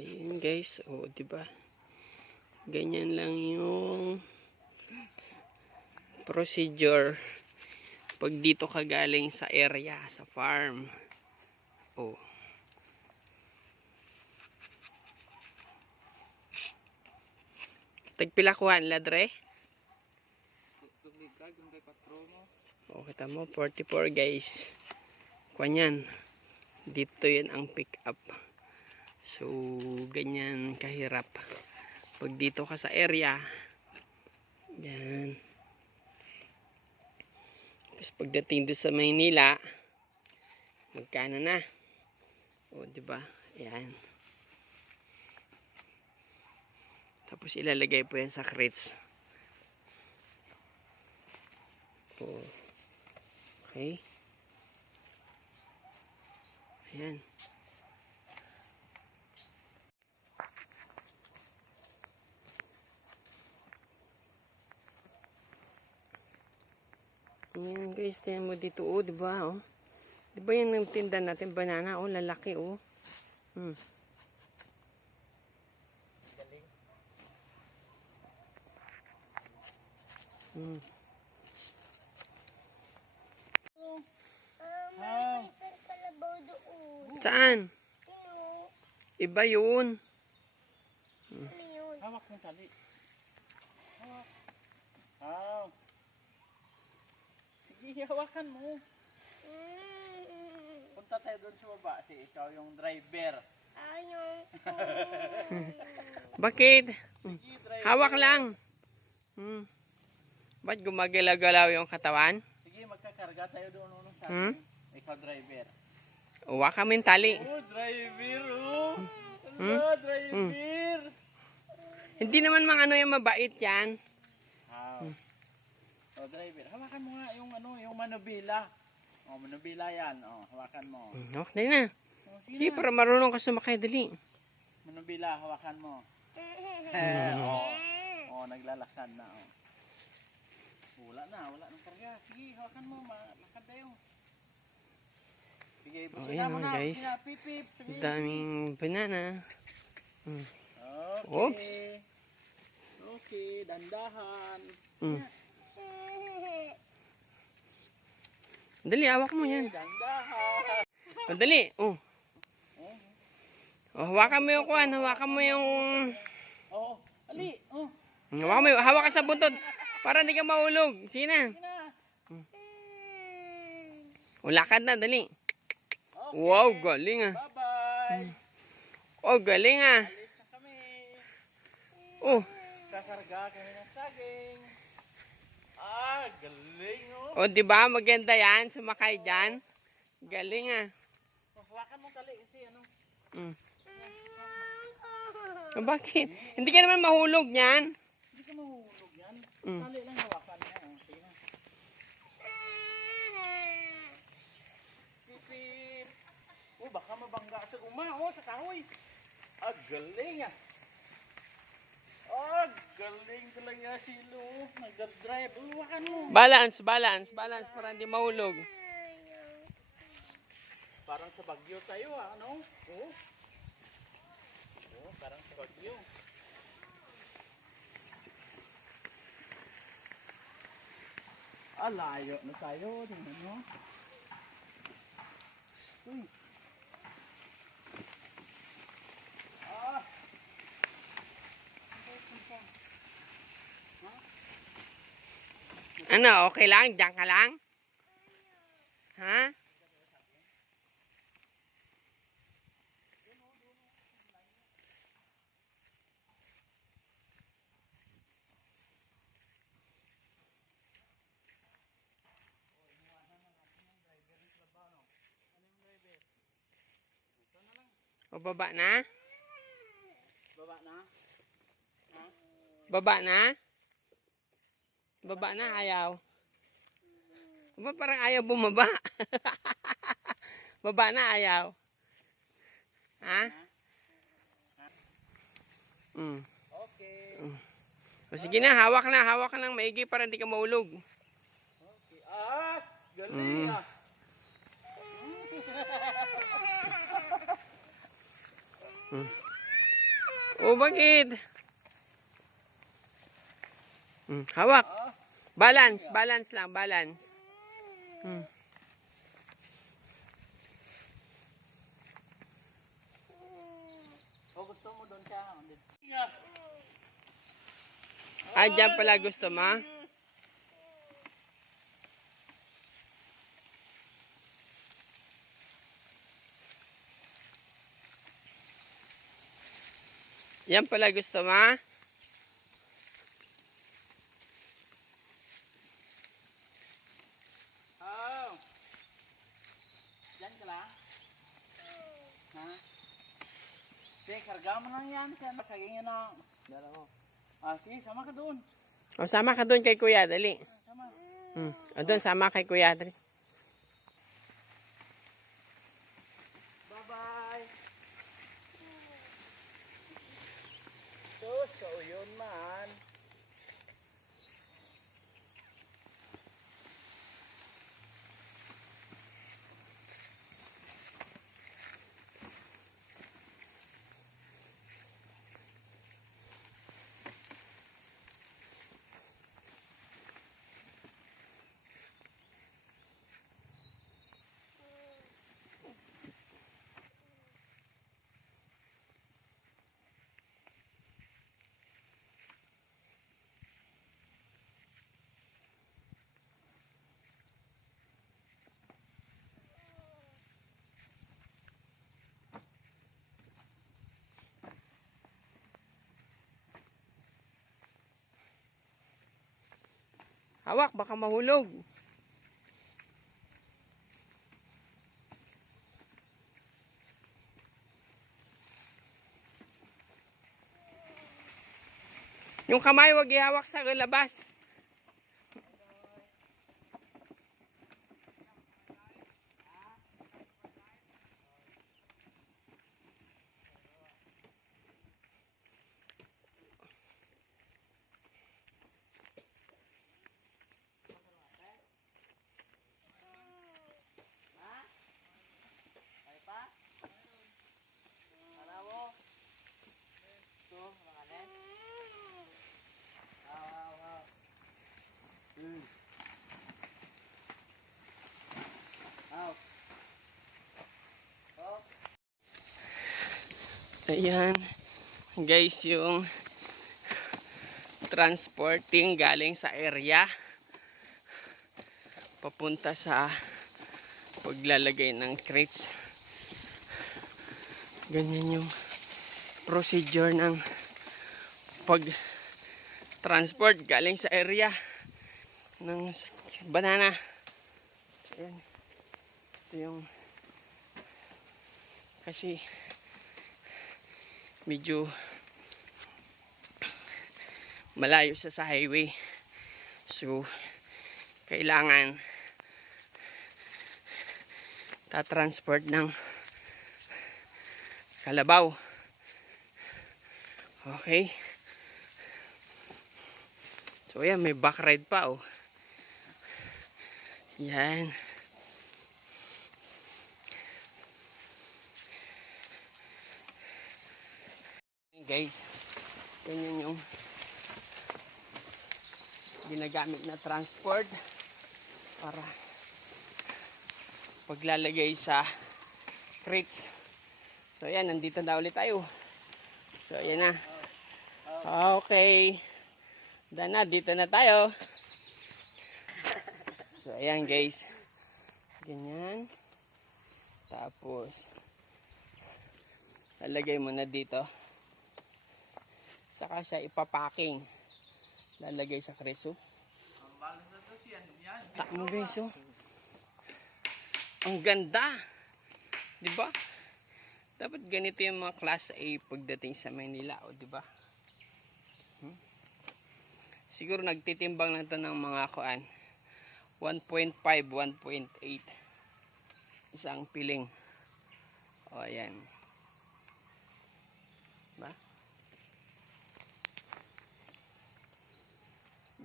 Ayun guys, oh, 'di ba? Ganyan lang yung procedure pag dito ka galing sa area, sa farm. Oh. Tagpilakuan ladre. Oh, kita mo 44 guys. Kuan dito 'yan ang pick up. So, ganyan kahirap. Pag dito ka sa area, yan. Tapos pagdating doon sa Maynila, magkano na? O, diba? Yan. Tapos ilalagay po yan sa crates. O. Okay. Ayan. Ayan guys, tingnan mo dito, oh, diba, oh. Diba yan ang tinda natin, banana, oh, lalaki, oh. Galing. Saan? Iba yun. Hawak ng tali. Hawak. Sige, hawakan mo. Punta tayo doon sa baba. Si ikaw yung driver. Bakit? Sige, driver. Hawak lang. Ba't gumagalaw-galaw yung katawan? Sige, magkakarga tayo doon sa akin. Ikaw driver. Uwa kami yung tali. Oh, driver, oh. Hello, driver. Hindi naman mga ano yung mabait yan. Oh, driver. Hawakan mo nga yung yung manubila. Oh, manubila yan. Oh, hawakan mo. Okay na. Oh, Sige, para marunong ka sumakay, dali. Manubila, hawakan mo. Oh, naglalakad na. Oh. Wala nang karga. Sige, hawakan mo. Lakad tayo. Sige, busina ayan, mo na. guys. Pipip. Daming banana. Okay. Oops. Okay, dandahan. Dali, hawak mo yan. Dandahan. O, dali. Oh, hawakan mo yung kuhan. Hawakan mo yung... Oh, ali. Oh. Hawakan mo yung... Hawak ka sa buntot. Para hindi ka mahulog. Sige na. Sige na. O, lakad na. Dali. Okay. Wow, galing ah. Bye-bye. Oh, galing ah. Alis na kami. Oh. Kakarga kami ng saging. Galing oh. O, diba? Maganda yan. Sumakay dyan. Galing ah. Hawakan mo tali kasi ano. O, bakit? Hindi ka naman mahulog yan. Hindi ka mahulog yan. Tali lang hawakan mo. Sige na. Pipip. Oh, baka mabangga sa sa kahoy. Galing ah. Galing talaga si Lu. Nag-drive. Hawakan mo. Balance para hindi mahulog. Parang sa Bagyo tayo ano? Oh. Oh, parang sa Bagyo. Layo na tayo. Tingnan mo. Uy. Ano, okay lang? Diyan ka lang? Ha? O, baba na? Baba na? Ha? Baba na? Baba na, ayaw. Ba, parang ayaw bumaba. Baba na, ayaw. Ha? Okay. O, sige na, hawak ka ng maigi para hindi ka maulog. Okay. Galing ah. Oh, bakit? Hawak. Balance, balance lang, balance. O gusto mo doon siya. Ah, dyan pala gusto mo? Yan pala gusto mo? Oh. Diyan ka lang? Ha? Sige, karga mo lang yan. Sige nga na. Dala mo. Ah, sige, sama ka doon. O, sama ka doon kay kuya, dali. Sama. O, doon, sama kay kuya, dali. Bye-bye. Sus, kauyon man. Hawak, baka mahulog. Yung kamay, wag ihawak sa labas. Ayan, guys, yung transporting galing sa area papunta sa paglalagay ng crates. Ganyan yung procedure ng pag transport galing sa area ng banana. Ayan. Ito yung kasi medyo malayo siya sa highway, so kailangan ta-transport ng kalabaw. Okay, so ayan, may back ride pa, oh. Yan. Guys, ganyan yung ginagamit na transport para paglalagay sa crates. So ayan, nandito na ulit tayo. So ayan na. Okay, na, dito na tayo. So ayan guys, ganyan. Tapos lalagay mo na dito, saka siya ipapacking, lalagay sa kreso. Tama guys, oh. Ang ganda, di ba? Dapat ganito yung mga class A pagdating sa Manila, o di ba? Siguro nagtitimbang na ito ng mga kuan 1.5, 1.8 isang piling. O ayan, ba?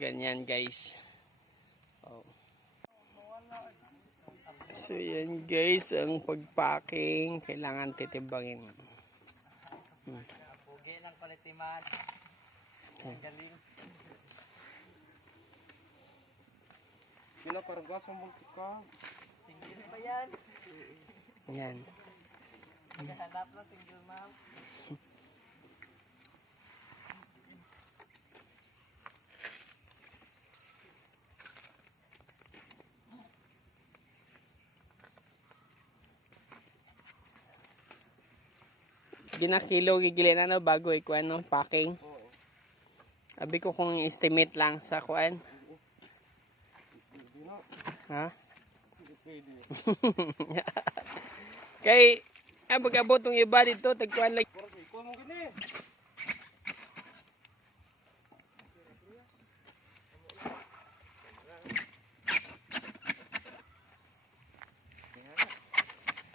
Ganyan guys. Oh. So yan guys, ang pagpacking kailangan titimbangin. man. Galing. Pinakarga sa multika. Single pa yan. Ayan. Hanap lang single ma'am. Ginakilo gigilin ano bago ikuan no packing. Oo. Abi ko kung estimate lang sa kuan. Hindi na. Ha? Hindi pwede. Kay abot tong iba dito tagkuan like Parang ikaw mo gini.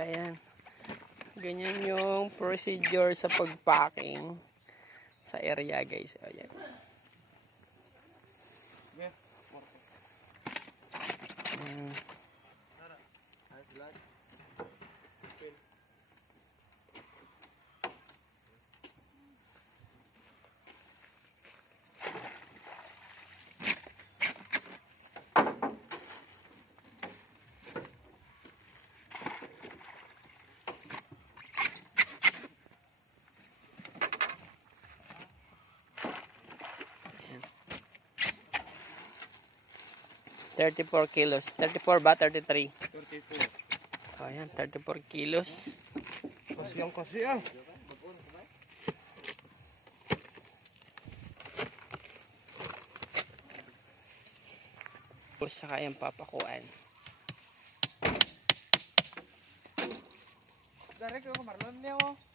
ayan. Ganyan yung procedure sa pagpacking sa area guys. Ayan. Yeah. Mm. $34 kilos. 34 ba? 33. 32. Ayan, 34 kilos. Kasi ang kasi ah. Saka yung papakuan. Dari ko marlon niya mo.